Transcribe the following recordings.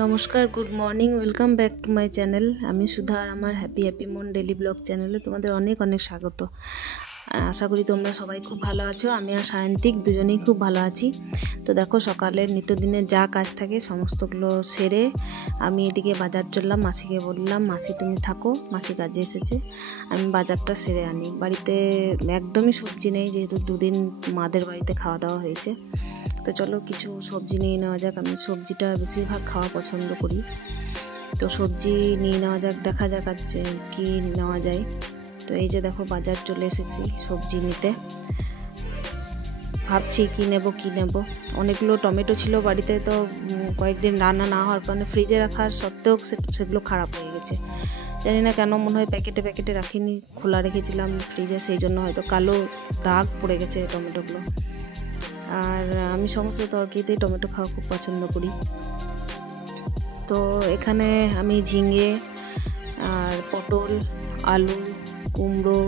নমস্কার, good morning, welcome back to my channel. আমি সুধা আর আমার হ্যাপি হ্যাপি মন ডেলি ব্লগ চ্যানেলে তোমাদের অনেক অনেক স্বাগত। আশা করি তোমরা সবাই খুব ভালো আছো। আমি আর সায়ন্তিক দুজনেই খুব ভালো আছি। তো দেখো, সকালের নিত্যদিনের যা কাজ থাকে সমস্তগুলো সেরে আমি এদিকে বাজার চললাম। মাসিকে বললাম, মাসি তুমি থাকো, মাসি কাজে এসেছে, আমি বাজারটা সেরে আনি। বাড়িতে একদমই সবজি নেই, যেহেতু দুদিন মাদের বাড়িতে খাওয়া দাওয়া হয়েছে। তো চলো কিছু সবজি নিয়ে নেওয়া যাক। আমি সবজিটা বেশিরভাগ খাওয়া পছন্দ করি, তো সবজি নিয়ে নেওয়া যাক। দেখা যাক আজ কী নেওয়া যায়। তো এই যে দেখো, বাজার চলে এসেছি সবজি নিতে। ভাবছি কী নেব। অনেকগুলো টমেটো ছিল বাড়িতে, তো কয়েকদিন রান্না না হওয়ার কারণে ফ্রিজে রাখার সত্ত্বেও সেগুলো খারাপ হয়ে গেছে। জানি না কেন, মনে হয় প্যাকেটে রাখিনি, খোলা রেখেছিলাম ফ্রিজে, সেই জন্য হয়তো কালো দাগ পড়ে গেছে টমেটোগুলো। আর আমি সমস্ত তরকারিতেই টমেটো খাওয়া খুব পছন্দ করি। তো এখানে আমি ঝিঙে আর পটল, আলু, কুমড়ো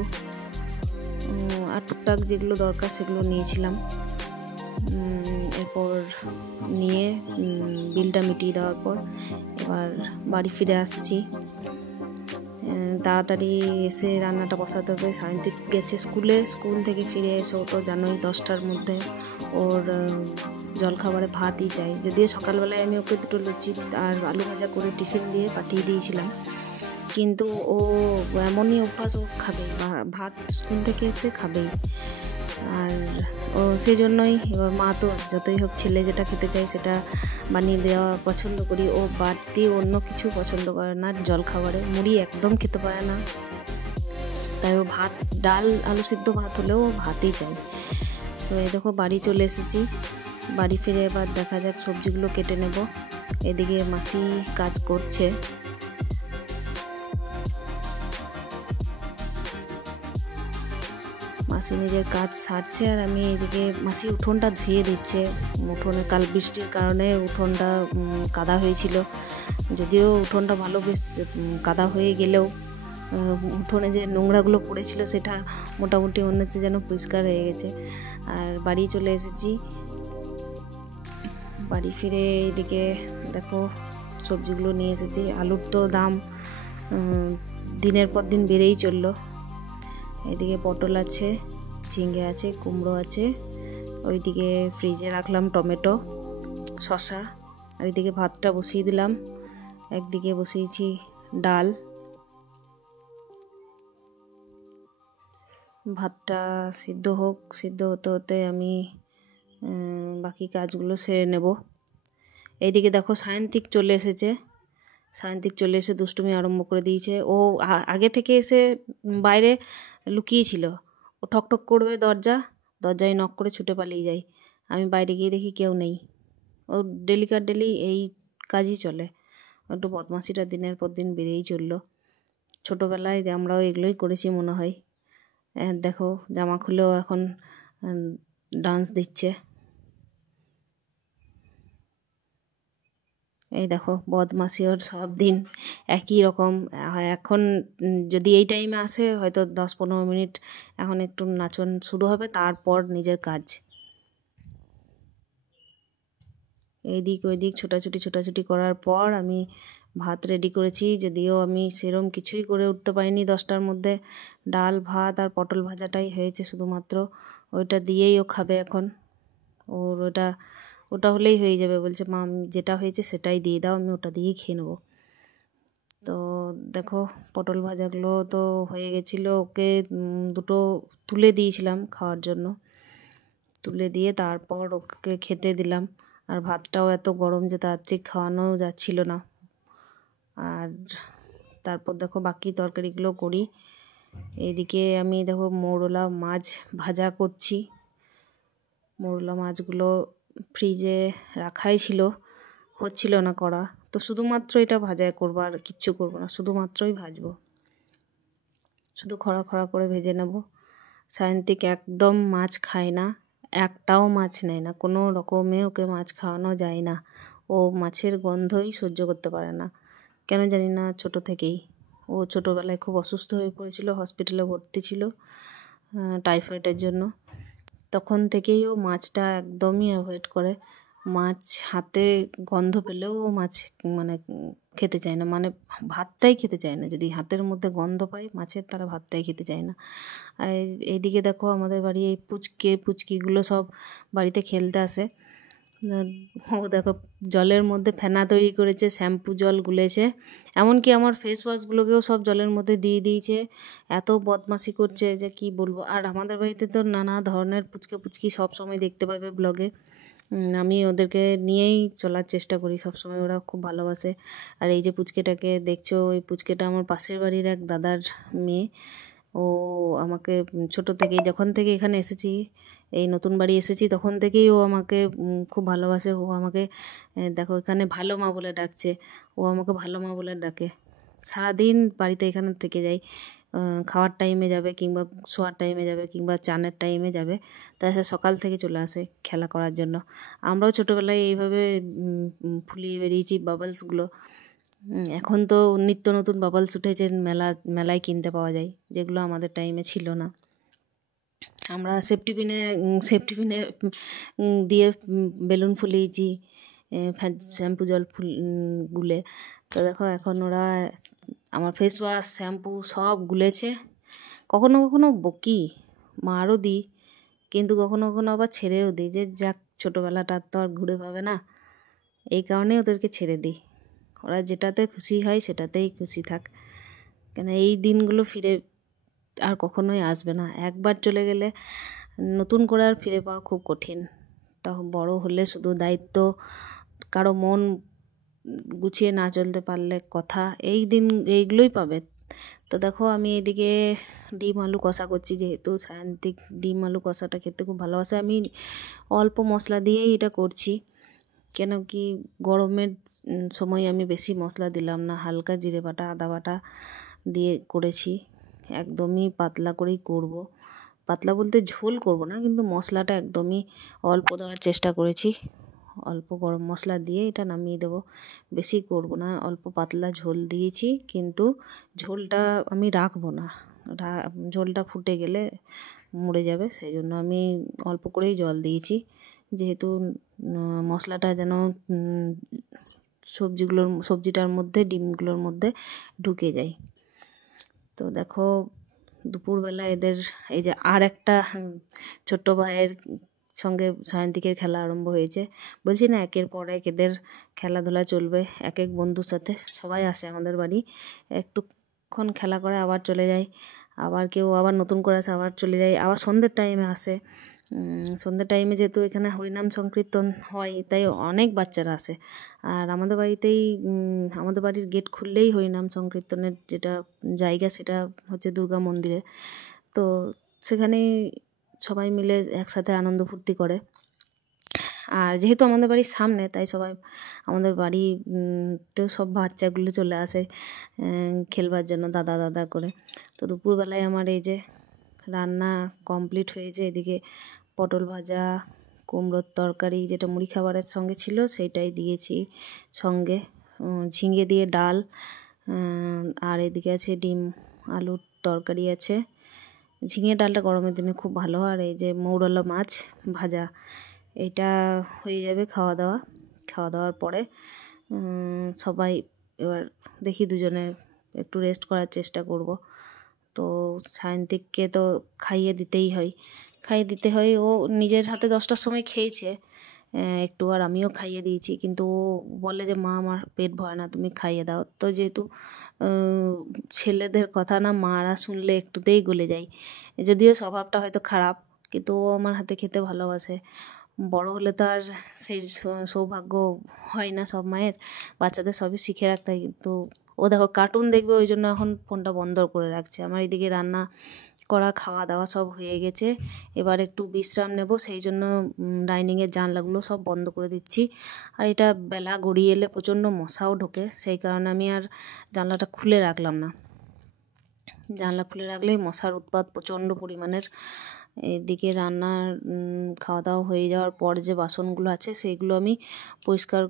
আর টুকটাক যেগুলো দরকার সেগুলো নিয়েছিলাম। এরপর নিয়ে বিলটা মিটিয়ে দেওয়ার পর এবার বাড়ি ফিরে আসছি। তাড়াতাড়ি এসে রান্নাটা বসাতে হবে। সায়ন্তিক গেছে স্কুল থেকে ফিরে এসে, ও তো জানোই 10টার মধ্যে ওর জলখাবারে ভাতই চাই। যদিও সকালবেলায় আমি ওকে দুটো লুচি আর আলু ভাজা করে টিফিন দিয়ে পাঠিয়ে দিয়েছিলাম, কিন্তু ও এমনই অভ্যাস, ও খাবেই ভাত, স্কুল থেকে এসে খাবেই। আর ও সেই জন্যই এবার মা তো যতই হোক ছেলে যেটা খেতে চাই সেটা বানিয়ে দেওয়া পছন্দ করি। ও বাড়তি অন্য কিছু পছন্দ করে না, জলখাবারে মুড়ি একদম খেতে পারে না। তাই ও ভাত, ডাল, আলু সিদ্ধ ভাত হলেও ও ভাতই চাই। তো এই দেখো বাড়ি চলে এসেছি। বাড়ি ফিরে এবার দেখা যাক সবজিগুলো কেটে নেব। এদিকে মাসি কাজ করছে। মাসি নিজের কাজ সারছে আর আমি এদিকে, মাসি উঠোনটা ধুয়ে দিচ্ছে। উঠোনে কাল বৃষ্টির কারণে উঠোনটা কাদা হয়েছিল। যদিও উঠোনটা ভালো, বেশ কাদা হয়ে গেলেও উঠোনে যে নোংরাগুলো পড়েছিল সেটা মোটামুটি মনে হচ্ছে যেন পরিষ্কার হয়ে গেছে। আর বাড়ি চলে এসেছি। বাড়ি ফিরে এদিকে দেখো সবজিগুলো নিয়ে এসেছি। আলুর তো দাম দিনের পর দিন বেড়েই চললো। এদিকে পটল আছে, ঝিঙে আছে, কুমড়ো আছে। ওইদিকে ফ্রিজে রাখলাম টমেটো, শসা। আর এদিকে ভাতটা বসিয়ে দিলাম। একদিকে বসিয়েছি ডাল। ভাতটা সিদ্ধ হোক, সিদ্ধ হতে হতে আমি বাকি কাজগুলো সেরে নেব। এইদিকে দেখো সায়ন্তিক চলে এসেছে। সায়ন্তিক চলে এসে দুষ্টুমি আরম্ভ করে দিয়েছে। ও আগে থেকে এসে বাইরে লুকিয়েছিল। ও ঠকঠক করবে দরজায় নক করে ছুটে পালিয়ে যায়। আমি বাইরে গিয়ে দেখি কেউ নেই। ও ডেলি এই কাজই চলে। একটু বদমাশিটা দিনের পর দিন বেড়েই চললো। ছোটোবেলায় আমরাও এগুলোই করেছি মনে হয়। দেখো জামা খুলেও এখন ডান্স দিচ্ছে। এই দেখো বদমাশি ওর সব দিন একই রকম। এখন যদি এই টাইমে আসে হয়তো 10-15 মিনিট এখন একটু নাচন শুরু হবে, তারপর নিজের কাজ। এইদিক ওইদিক ছোটাছুটি করার পর আমি ভাত রেডি করেছি। যদিও আমি সেরম কিছুই করে উঠতে পারিনি 10টার মধ্যে। ডাল, ভাত আর পটল ভাজাটাই হয়েছে শুধুমাত্র। ওইটা দিয়েই ও খাবে এখন। ওর ওটা হলেই হয়ে যাবে। বলছে মা যেটা হয়েছে সেটাই দিয়ে দাও, আমি ওটা দিয়েই খেয়ে নেবো। তো দেখো পটল ভাজাগুলো তো হয়ে গেছিলো। ওকে দুটো তুলে দিয়েছিলাম খাওয়ার জন্য। তুলে দিয়ে তারপর ওকে খেতে দিলাম। আর ভাতটাও এত গরম যে তাড়াতাড়ি খাওয়ানো যাচ্ছিল না। আর তারপর দেখো বাকি তরকারিগুলো করি। এদিকে আমি দেখো মৌরলা মাছ ভাজা করছি। মৌরলা মাছগুলো ফ্রিজে রাখাই ছিল, হচ্ছিল না করা। তো শুধুমাত্র এটা ভাজা করবো, আর কিচ্ছু করবো না, শুধুমাত্রই ভাজবো। শুধু খড়া করে ভেজে নেব। সায়ন্তিক একদম মাছ খায় না, একটাও মাছ নেয় না, কোনো রকমে ওকে মাছ খাওয়ানো যায় না। ও মাছের গন্ধই সহ্য করতে পারে না, কেন জানি না, ছোট থেকেই। ও ছোটোবেলায় খুব অসুস্থ হয়ে পড়েছিল, হসপিটালে ভর্তি ছিল টাইফয়েডের জন্য। তখন থেকেই ও মাছটা একদমই অ্যাভয়েড করে। মাছ হাতে গন্ধ পেলেও মাছ মানে খেতে চায় না, মানে ভাতটাই খেতে চায় না। যদি হাতের মধ্যে গন্ধ পায় মাছের, তারা ভাতটাই খেতে চায় না। আর এইদিকে দেখো আমাদের বাড়ি এই পুচকিগুলো সব বাড়িতে খেলতে আসে। ও দেখো জলের মধ্যে ফেনা তৈরি করেছে, শ্যাম্পু জল গুলেছে, এমনকি আমার ফেস ওয়াশগুলোকেও সব জলের মধ্যে দিয়ে দিয়েছে। এত বদমাশি করছে যে কি বলবো। আর আমাদের বাড়িতে তো নানা ধরনের পুচকি সব সময় দেখতে পাবে ব্লগে। আমি ওদেরকে নিয়েই চলার চেষ্টা করি সবসময়, ওরা খুব ভালোবাসে। আর এই যে পুচকেটাকে দেখছো, ওই পুচকেটা আমার পাশের বাড়ির এক দাদার মেয়ে। ও আমাকে ছোট থেকেই, যখন থেকে এখানে এসেছি, এই নতুন বাড়ি এসেছি, তখন থেকেই ও আমাকে খুব ভালোবাসে। ও আমাকে দেখো এখানে ভালো মা বলে ডাকছে, ও আমাকে ভালো মা বলে ডাকে। সারাদিন বাড়িতে এখানে থেকে যাই, খাওয়ার টাইমে যাবে কিংবা শোয়ার টাইমে যাবে কিংবা চানের টাইমে যাবে, তাছাড়া সকাল থেকে চলে আসে খেলা করার জন্য। আমরাও ছোটোবেলায় এইভাবে ফুলিয়ে বেরিয়েছি বাবলসগুলো। এখন তো নিত্য নতুন বাবলস উঠেছে, মেলায় কিনতে পাওয়া যায়, যেগুলো আমাদের টাইমে ছিল না। আমরা সেফটি পিনে দিয়ে বেলুন ফুলিয়েছি, শ্যাম্পু জল গুলে। তো দেখো এখন ওরা আমার ফেস ওয়াশ শ্যাম্পু সব গুলেছে। কখনো কখনো বকি, মারও দিই, কিন্তু কখনো কখনো আবার ছেড়েও দিই, যে যাক ছোটোবেলাটা তো আর ঘুরে পাবে না, এই কারণে ওদেরকে ছেড়ে দিই। ওরা যেটাতে খুশি হয় সেটাতেই খুশি থাক, কেন এই দিনগুলো ফিরে আর কখনোই আসবে না। একবার চলে গেলে নতুন করে আর ফিরে পাওয়া খুব কঠিন। তখন বড় হলে শুধু দায়িত্ব, কারো মন গুছিয়ে না চলতে পারলে কথা, এইগুলোই পাবে। তো দেখো আমি এদিকে ডিম আলু কষা করছি, যেহেতু সায়ন্তিক ডিম আলু কষাটা খেতে খুব ভালোবাসে। আমি অল্প মশলা দিয়েই এটা করছি, কেন কি গরমের সময় আমি বেশি মশলা দিলাম না, হালকা জিরে বাটা আদা বাটা দিয়ে করেছি। একদমই পাতলা করেই করব, পাতলা বলতে ঝোল করব না, কিন্তু মশলাটা একদমই অল্প দেওয়ার চেষ্টা করেছি। অল্প গরম মশলা দিয়ে এটা নামিয়ে দেবো, বেশি করব না, অল্প পাতলা ঝোল দিয়েছি। কিন্তু ঝোলটা আমি রাখবো না, ঝোলটা ফুটে গেলে মরে যাবে, সেই জন্য আমি অল্প করেই জল দিয়েছি, যেহেতু মশলাটা যেন সবজিটার মধ্যে, ডিমগুলোর মধ্যে ঢুকে যায়। তো দেখো দুপুরবেলা এদের এই যে আর একটা ছোট্ট ভাইয়ের সঙ্গে সায়ন্তিকের খেলা আরম্ভ হয়েছে। বলছি না, একের পর এক এদের খেলাধুলা চলবে, এক এক বন্ধুর সাথে সবাই আসে আমাদের বাড়ি, একটুক্ষণ খেলা করে আবার চলে যায়, আবার কেউ আবার নতুন করে আসে আবার চলে যায়, আবার সন্ধ্যের টাইমে আসে। সন্ধ্যের টাইমে যেহেতু এখানে হরিনাম সংকীর্তন হয়, তাই অনেক বাচ্চারা আসে। আর আমাদের বাড়িতেই আমাদের বাড়ির গেট খুললেই হরিনাম সংকীর্তনের যেটা জায়গা, সেটা হচ্ছে দুর্গা মন্দিরে। তো সেখানে সবাই মিলে একসাথে আনন্দ ফুর্তি করে। আর যেহেতু আমাদের বাড়ির সামনে, তাই সবাই আমাদের বাড়িতেও সব বাচ্চাগুলো চলে আসে খেলবার জন্য দাদা দাদা করে। তো দুপুরবেলায় আমার এই যে রান্না কমপ্লিট হয়েছে। এদিকে পটল ভাজা, কুমড়োর তরকারি, যেটা মুড়ি খাবারের সঙ্গে ছিল সেইটাই দিয়েছি সঙ্গে, ঝিঙে দিয়ে ডাল, আর এদিকে আছে ডিম আলুর তরকারি আছে। ঝিঙে ডালটা গরমের দিনে খুব ভালো। আর এই যে মৌরলা মাছ ভাজা, এটা হয়ে যাবে খাওয়া দাওয়ার পরে। সবাই এবার দেখি দুজনে একটু রেস্ট করার চেষ্টা করব। তো সায়ন্তিককে তো খাইয়ে দিতে হয়। ও নিজের হাতে 10টার সময় খেয়েছে একটু, আর আমিও খাইয়ে দিয়েছি, কিন্তু ও বলে যে মা আমার পেট ভরে না, তুমি খাইয়ে দাও। তো যেহেতু ছেলেদের কথা না মারা শুনলে একটুতেই গলে যায়, যদিও স্বভাবটা হয়তো খারাপ, কিন্তু ও আমার হাতে খেতে ভালোবাসে। বড় হলে তো আর সেই সৌভাগ্য হয় না সব মায়ের, বাচ্চাদের সবই শিখে রাখতে হয়। কিন্তু ও দেখো কার্টুন দেখবে, ওই জন্য এখন ফোনটা বন্ধ করে রাখছে। আমার এদিকে রান্না করা, খাওয়া দাওয়া সব হয়ে গেছে, এবার একটু বিশ্রাম নেব, সেই জন্য ডাইনিংয়ের জানলাগুলো সব বন্ধ করে দিচ্ছি। আর এটা বেলা গড়িয়ে এলে প্রচণ্ড মশাও ঢোকে, সেই কারণে আমি আর জানলাটা খুলে রাখলাম না। জানলা খুলে রাখলেই মশার উৎপাত প্রচণ্ড পরিমাণের। এদিকে রান্নার খাওয়া দাওয়া হয়ে যাওয়ার পর যে বাসনগুলো আছে সেইগুলো আমি পরিষ্কার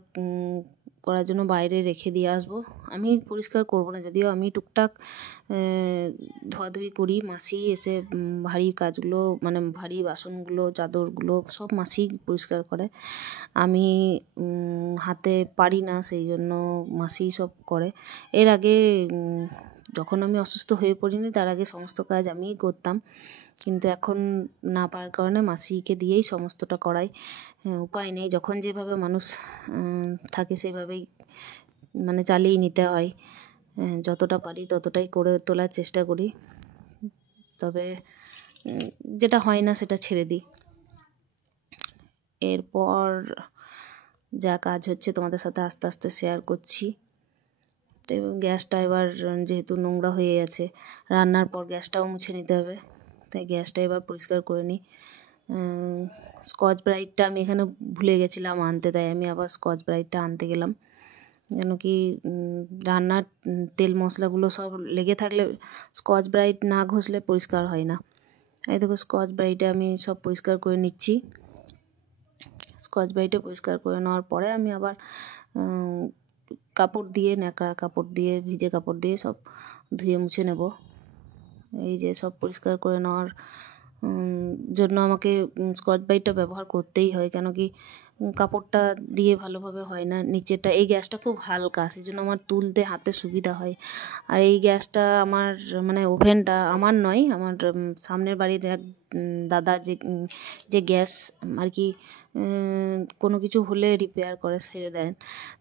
করার জন্য বাইরে রেখে দিয়ে আসবো। আমি পরিষ্কার করব না, যদিও আমি টুকটাক ধোয়াধুয়ি করি। মাসি এসে ভারী কাজগুলো মানে ভারী বাসনগুলো চাদরগুলো সব মাসি পরিষ্কার করে। আমি হাতে পারি না, সেই জন্য মাসি সব করে। এর আগে যখন আমি অসুস্থ হয়ে পড়িনি তার আগে সমস্ত কাজ আমিই করতাম, কিন্তু এখন না পারার কারণে মাসিকে দিয়েই সমস্তটা করাই। উপায় নেই, যখন যেভাবে মানুষ থাকে সেভাবেই মানে চালিয়ে নিতে হয়। যতটা পারি ততটাই করে তোলার চেষ্টা করি, তবে যেটা হয় না সেটা ছেড়ে দিই। এরপর যা কাজ হচ্ছে তোমাদের সাথে আস্তে আস্তে শেয়ার করছি। তো গ্যাসটা এবার যেহেতু নোংরা হয়ে আছে, রান্নার পর গ্যাসটাও মুছে নিতে হবে, তাই গ্যাসটা এবার পরিষ্কার করে নিই। স্কচ ব্রাইটটা আমি এখানে ভুলে গেছিলাম আনতে, তাই আমি আবার স্কচ ব্রাইটটা আনতে গেলাম। কেন কি রান্নার তেল মশলাগুলো সব লেগে থাকলে স্কচ ব্রাইট না ঘষলে পরিষ্কার হয় না। এই দেখো স্কচ ব্রাইটে আমি সব পরিষ্কার করে নিচ্ছি। স্কচ ব্রাইটে পরিষ্কার করে নেওয়ার পরে আমি আবার কাপড় দিয়ে, ন্যাকড়া কাপড় দিয়ে, ভিজে কাপড় দিয়ে সব ধুয়ে মুছে নেব। এই যে সব পরিষ্কার করে নেওয়ার জন্য আমাকে স্কচ ব্রাইটটা ব্যবহার করতেই হয়, কেন কি কাপড়টা দিয়ে ভালোভাবে হয় না নিচেরটা। এই গ্যাসটা খুব হালকা, সেই জন্য আমার তুলতে হাতে সুবিধা হয়। আর এই গ্যাসটা আমার মানে ওভেনটা আমার নয়, আমার সামনের বাড়ির এক দাদা যে গ্যাস আর কি কোনো কিছু হলে রিপেয়ার করে সেরে দেন,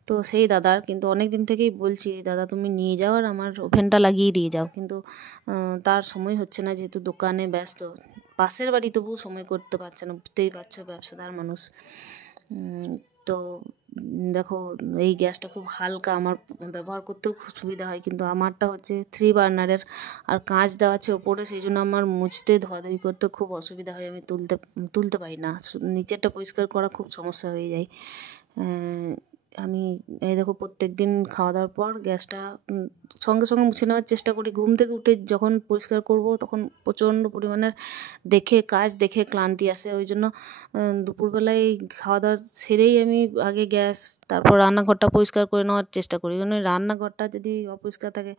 তো সেই দাদার। কিন্তু অনেক দিন থেকেই বলছি, দাদা তুমি নিয়ে যাও আর আমার ওভেনটা লাগিয়ে দিয়ে যাও, কিন্তু তার সময় হচ্ছে না, যেহেতু দোকানে ব্যস্ত। পাশের বাড়ি তবু সময় করতে পারছে না, বুঝতেই পারছো ব্যবসাদার মানুষ। তো দেখো এই গ্যাসটা খুব হালকা, আমার ব্যবহার করতেও খুব সুবিধা হয়, কিন্তু আমারটা হচ্ছে 3 বার্নারের আর কাঁচ দেওয়া আছে ওপরে, সেই জন্য আমার মুছতে ধোয়াধুয়ি করতে খুব অসুবিধা হয়। আমি তুলতে পারি না, নিচেরটা পরিষ্কার করা খুব সমস্যা হয়ে যায়। আমি এই দেখো প্রত্যেক দিন খাওয়া দাওয়ার পর গ্যাসটা সঙ্গে সঙ্গে মুছে নেওয়ার চেষ্টা করি। ঘুম থেকে উঠে যখন পরিষ্কার করব তখন প্রচণ্ড পরিমাণের কাজ দেখে ক্লান্তি আসে, ওই জন্য দুপুরবেলায় খাওয়া দাওয়া সেরেই আমি আগে গ্যাস, তারপর রান্নাঘরটা পরিষ্কার করে নেওয়ার চেষ্টা করি। কারণ রান্নাঘরটা যদি অপরিষ্কার থাকে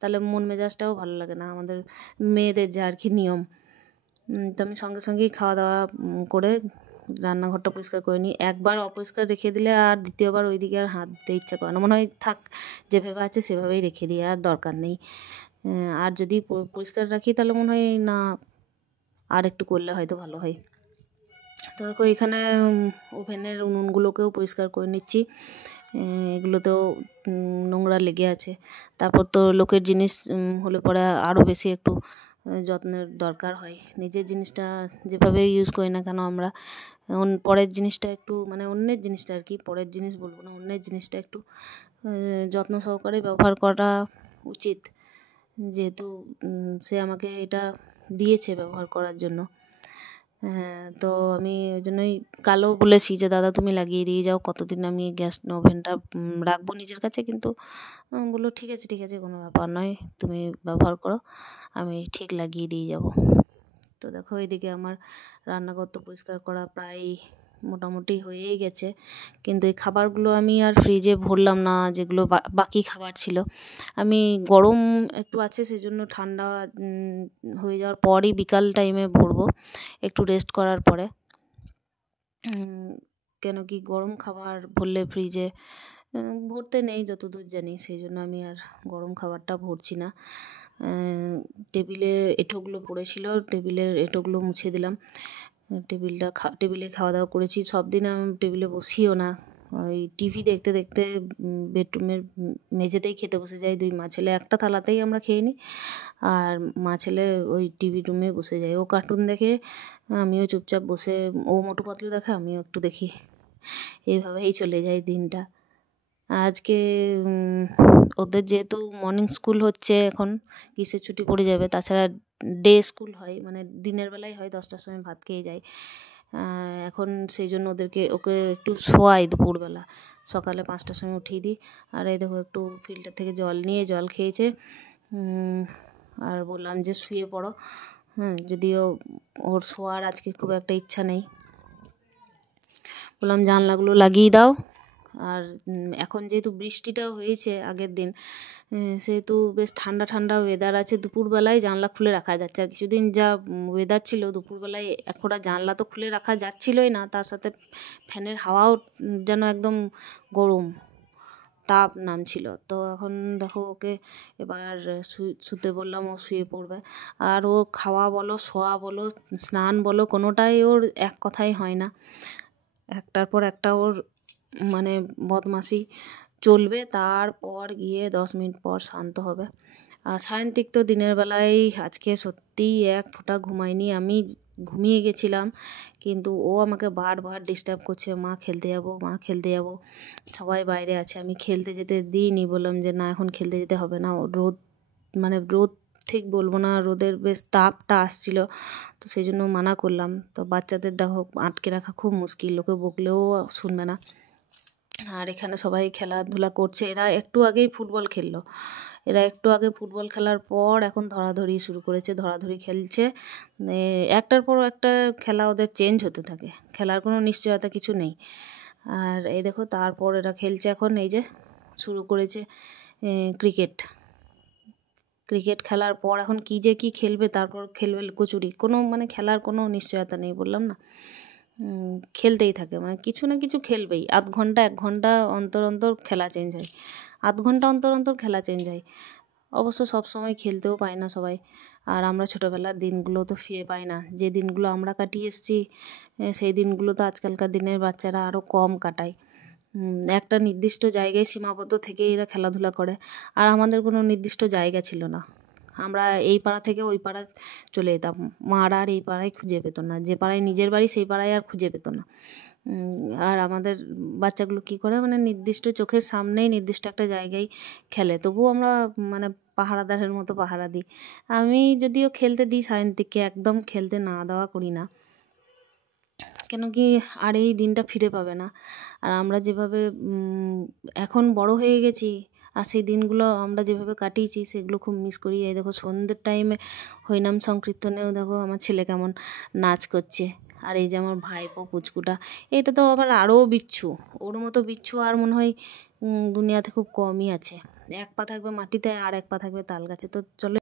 তাহলে মন মেজাজটাও ভালো লাগে না, আমাদের মেয়েদের যে আর কি নিয়ম। তো আমি সঙ্গে সঙ্গেই খাওয়া দাওয়া করে রান্নাঘরটা পরিষ্কার করে নিই। একবার অপরিষ্কার রেখে দিলে আর দ্বিতীয়বার ওই দিকে আর হাত দিতে ইচ্ছা করে না, মনে হয় থাক যেভাবে আছে সেভাবেই রেখে দিই, আর দরকার নেই। আর যদি পরিষ্কার রাখি তাহলে মনে হয় না আর একটু করলে হয়তো ভালো হয়। তো দেখো এখানে ওভেনের উনুনগুলোকেও পরিষ্কার করে নিচ্ছি, এগুলোতেও নোংরা লেগে আছে। তারপর তো লোকের জিনিস হলে পরে আরও বেশি একটু যত্নের দরকার হয়। নিজের জিনিসটা যেভাবে ইউজ করি না কেন আমরা, পরের জিনিসটা একটু মানে অন্যের জিনিসটা আর কি, পরের জিনিস বলবো না, অন্যের জিনিসটা একটু যত্ন সহকারে ব্যবহার করা উচিত, যেহেতু সে আমাকে এটা দিয়েছে ব্যবহার করার জন্য। তো আমি ওই জন্যই কালও বলেছি যে দাদা তুমি লাগিয়ে দিয়ে যাও, কতদিন আমি গ্যাস ওভেনটা রাখবো নিজের কাছে। কিন্তু বললো ঠিক আছে কোনো ব্যাপার নয়, তুমি ব্যবহার করো, আমি ঠিক লাগিয়ে দিয়ে যাব। তো দেখো এদিকে আমার রান্নাঘর তো পরিষ্কার করা প্রায় মোটামুটি হয়েই গেছে, কিন্তু এই খাবারগুলো আমি আর ফ্রিজে ভরলাম না, যেগুলো বাকি খাবার ছিল। আমি গরম একটু আছে সেই জন্য ঠান্ডা হয়ে যাওয়ার পরই বিকাল টাইমে ভরবো, একটু রেস্ট করার পরে। কেন কি গরম খাবার ভরলে ফ্রিজে ভরতে নেই যতদূর জানি, সেই জন্য আমি আর গরম খাবারটা ভরছি না। টেবিলে এঁঠোগুলো পড়েছিল, টেবিলের এঁঠোগুলো মুছে দিলাম। টেবিলে খাওয়া দাওয়া করেছি, সব দিন আমি টেবিলে বসিও না, ওই টিভি দেখতে দেখতে বেডরুমের মেঝেতেই খেতে বসে যাই। 2 মা ছেলে একটা থালাতেই আমরা খেয়ে নিই, আর মা ছেলে ওই টিভি রুমে বসে যায়। ও কার্টুন দেখে, আমিও চুপচাপ বসে, ও মোটু পাতলু দেখে, আমিও একটু দেখি, এইভাবেই চলে যায় দিনটা। আজকে ওদের যেহেতু মর্নিং স্কুল হচ্ছে, এখন গ্রীষ্মের ছুটি পড়ে যাবে, তাছাড়া ডে স্কুল হয়, মানে দিনের বেলায় হয়, 10টার সময় ভাত খেয়ে যায়। এখন সেই জন্য ওকে একটু শোয়াই দুপুরবেলা, সকালে 5টার সময় উঠিয়ে দিই। আর এই দেখো একটু ফিল্টার থেকে জল খেয়েছে, আর বললাম যে শুয়ে পড়ো। যদিও ওর শোয়ার আজকে খুব একটা ইচ্ছা নেই, বললাম জানলাগুলো লাগিয়ে দাও, আর এখন যেহেতু বৃষ্টিটাও হয়েছে আগের দিন, সেহেতু বেশ ঠান্ডা ঠান্ডা ওয়েদার আছে। দুপুরবেলায় জানলা খুলে রাখা যাচ্ছে, আর কিছুদিন যা ওয়েদার ছিল দুপুরবেলায় একটা জানলা তো খুলে রাখা যাচ্ছিলই না, তার সাথে ফ্যানের হাওয়াও যেন একদম গরম তাপ নামছিল। তো এখন দেখো ওকে এবার শুতে বললাম, ও শুয়ে পড়বে। আর ও খাওয়া বলো, শোয়া বলো, স্নান বলো, কোনোটাই ওর এক কথাই হয় না। একটার পর একটা ওর মানে বদমাশি চলবে, তারপর গিয়ে 10 মিনিট পর শান্ত হবে। আর সায়ন্তিক তো দিনের বেলায় আজকে সত্যিই এক ফোঁটা ঘুমায়নি। আমি ঘুমিয়ে গেছিলাম, কিন্তু ও আমাকে বারবার ডিস্টার্ব করছে, মা খেলতে যাবো, মা খেলতে যাবো, সবাই বাইরে আছে, আমি খেলতে যেতে দিইনি। বললাম যে না, এখন খেলতে যেতে হবে না, রোদ মানে রোদ ঠিক বলবো না, রোদের বেশ তাপটা আসছিল, তো সেই জন্য মানা করলাম। তো বাচ্চাদের দেখো আটকে রাখা খুব মুশকিল, লোকে বকলেও শুনবে না। আর এখানে সবাই খেলাধুলা করছে। এরা একটু আগেই ফুটবল খেললো, এরা একটু আগে ফুটবল খেলার পর এখন ধরাধরি শুরু করেছে, ধরাধরি খেলছে। একটার পর একটা খেলা ওদের চেঞ্জ হতে থাকে, খেলার কোনো নিশ্চয়তা কিছু নেই। আর এই দেখো তারপর এরা খেলছে এখন, এই যে শুরু করেছে ক্রিকেট। ক্রিকেট খেলার পর এখন কী যে কী খেলবে, তারপর খেলবে লুকোচুরি, কোনো মানে খেলার কোনো নিশ্চয়তা নেই, বললাম না। খেলতেই থাকে, মানে কিছু না কিছু খেলবেই। আধ ঘন্টা 1 ঘন্টা অন্তর অন্তর খেলা চেঞ্জ হয়, আধ ঘন্টা অন্তর অন্তর খেলা চেঞ্জ হয়। অবশ্য সব সময় খেলতেও পায় না সবাই। আর আমরা ছোটোবেলার দিনগুলো তো ফিরে পাই না, যে দিনগুলো আমরা কাটিয়ে এসেছি সেই দিনগুলো তো আজকালকার দিনের বাচ্চারা আরও কম কাটায়। একটা নির্দিষ্ট জায়গায় সীমাবদ্ধ থেকে এরা খেলাধুলা করে, আর আমাদের কোনো নির্দিষ্ট জায়গা ছিল না। আমরা এই পাড়া থেকে ওই পাড়া চলে যেতাম, মারা আর এই পাড়ায় খুঁজে পেত না, যে পাড়ায় নিজের বাড়ি সেই পাড়ায় আর খুঁজে পেত না। আর আমাদের বাচ্চাগুলো কী করে, মানে নির্দিষ্ট চোখের সামনেই নির্দিষ্ট একটা জায়গায় খেলে, তবুও আমরা মানে পাহারাদারের মতো পাহারা দিই। আমি যদিও খেলতে দিই সায়ন্তিককে, একদম খেলতে না দেওয়া করি না, কেন কি আর এই দিনটা ফিরে পাবে না। আর আমরা যেভাবে এখন বড় হয়ে গেছি, আর সেই দিনগুলো আমরা যেভাবে কাটিয়েছি সেগুলো খুব মিস করি। এই দেখো সন্ধ্যের টাইমে হরিনাম সংকীর্তনেও দেখো আমার ছেলে কেমন নাচ করছে। আর এই যে আমার ভাইপো পুচকুটা, এটা তো আবার আরও বিচ্ছু, ওর মতো বিচ্ছু আর মনে হয় দুনিয়াতে খুব কমই আছে। এক পা থাকবে মাটিতে আর এক পা থাকবে তাল গাছে। তো চলো